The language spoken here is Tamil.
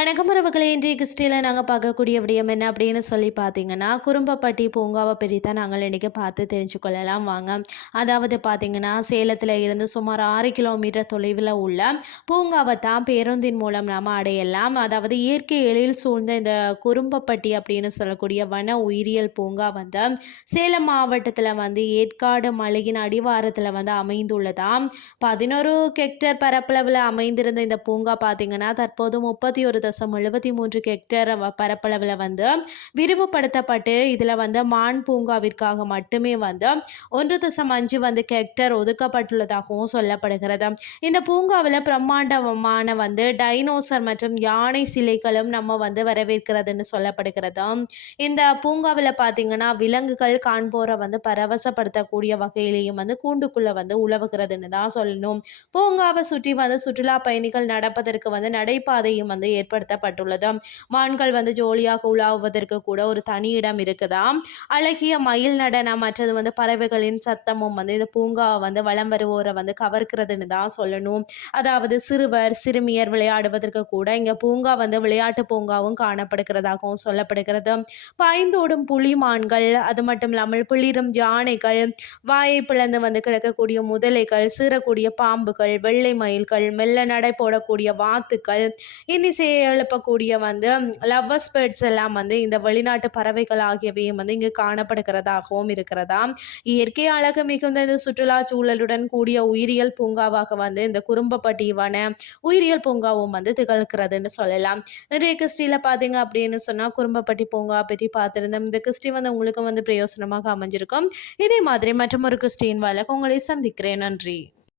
கிறிஸ்டியில் நாங்கள் பார்க்கக்கூடிய விடயம் என்ன அப்படின்னு சொல்லி பார்த்தீங்கன்னா குறும்பப்பட்டி பூங்காவை பற்றி தான் நாங்கள் இன்றைக்கி பார்த்து தெரிஞ்சுக்கொள்ளலாம் வாங்க. அதாவது பார்த்தீங்கன்னா சேலத்தில் இருந்து சுமார் ஆறு கிலோமீட்டர் தொலைவில் உள்ள பூங்காவை தான் பேருந்தின் மூலம் நாம் அடையலாம். அதாவது இயற்கை எழில் சூழ்ந்த இந்த குறும்பப்பட்டி அப்படின்னு சொல்லக்கூடிய வன உயிரியல் பூங்கா வந்து சேலம் மாவட்டத்தில் வந்து ஏற்காடு மலையின் அடிவாரத்தில் வந்து அமைந்துள்ளதாம். பதினோரு ஹெக்டர் பரப்பளவில் அமைந்திருந்த இந்த பூங்கா பார்த்தீங்கன்னா தற்போது முப்பத்தி ஒரு தசம் எழுபத்தி மூன்று ஹெக்டேர் பரப்பளவில் வந்து விரிவுபடுத்தப்பட்டு இதில் வந்து மான் பூங்காவிற்காக மட்டுமே வந்து ஒன்று தசம் அஞ்சு வந்து ஹெக்டேர் ஒதுக்கப்பட்டுள்ளதாகவும் சொல்லப்படுகிறது. இந்த பூங்காவில் பிரம்மாண்டமான வந்து டைனோசர் மற்றும் யானை சிலைகளும் நம்ம வந்து வரவேற்கிறதுன்னு சொல்லப்படுகிறது. இந்த பூங்காவில் பார்த்தீங்கன்னா விலங்குகள் காண்போரை வந்து பரவசப்படுத்தக்கூடிய வகையிலையும் வந்து கூண்டுக்குள்ளே வந்து உழவுகிறதுன்னு தான் சொல்லணும். பூங்காவை சுற்றி வந்து சுற்றுலா பயணிகள் நடப்பதற்கு வந்து நடைபாதையும் வந்து ஏற்படுத்தப்பட்டுள்ளது மான்கள் வந்து ஜோலியாக உலாவுவதற்கு கூட ஒரு தனி இடம் இருக்குதாம் அழகிய மயில் நடனம் மற்றது வந்து பறவைகளின் சத்தமும் வந்து இந்த பூங்காவை வந்து வளம் வருவோரை வந்து கவர்க்கிறதுன்னு தான் சொல்லணும். அதாவது சிறுவர் சிறுமியர் விளையாடுவதற்கு கூட இங்கே பூங்கா வந்து விளையாட்டு பூங்காவும் காணப்படுகிறதாகவும் சொல்லப்படுகிறது. பாய்ந்தோடும் புலிமான்கள் அது மட்டும் இல்லாமல் புளிரும் யானைகள் வாயை பிளந்து வந்து கிடக்கக்கூடிய முதலைகள் சீறக்கூடிய பாம்புகள் வெள்ளை மயில்கள் மெல்ல நடை போடக்கூடிய வாத்துக்கள் இன்னிசையை எழுப்பக்கூடிய வந்து லவ்வர்ஸ் பேர்ட்ஸ் எல்லாம் வந்து இந்த வெளிநாட்டு பறவைகள் ஆகியவையும் வந்து இங்கு காணப்படுகிறதாகவும் இருக்கிறதா? இயற்கை அழகு மிகுந்த இந்த சுற்றுலா சூழலுடன் கூடிய உயிரியல் பூங்காவாக வந்து இந்த குறும்பப்பட்டி வன உயிரியல் பூங்காவும் வந்து திகழ்கிறதுன்னு சொல்லலாம். இன்றைய கிறிஸ்டியில் பார்த்தீங்க அப்படின்னு சொன்னால் குறும்பப்பட்டி பூங்கா பற்றி பார்த்துருந்தோம். இந்த கிறிஸ்டி வந்து உங்களுக்கும் வந்து பிரயோசனமாக அமைஞ்சிருக்கும். இதே மாதிரி மற்றும் ஒரு கிறிஸ்டின் வழக்கு உங்களை சந்திக்கிறேன். நன்றி.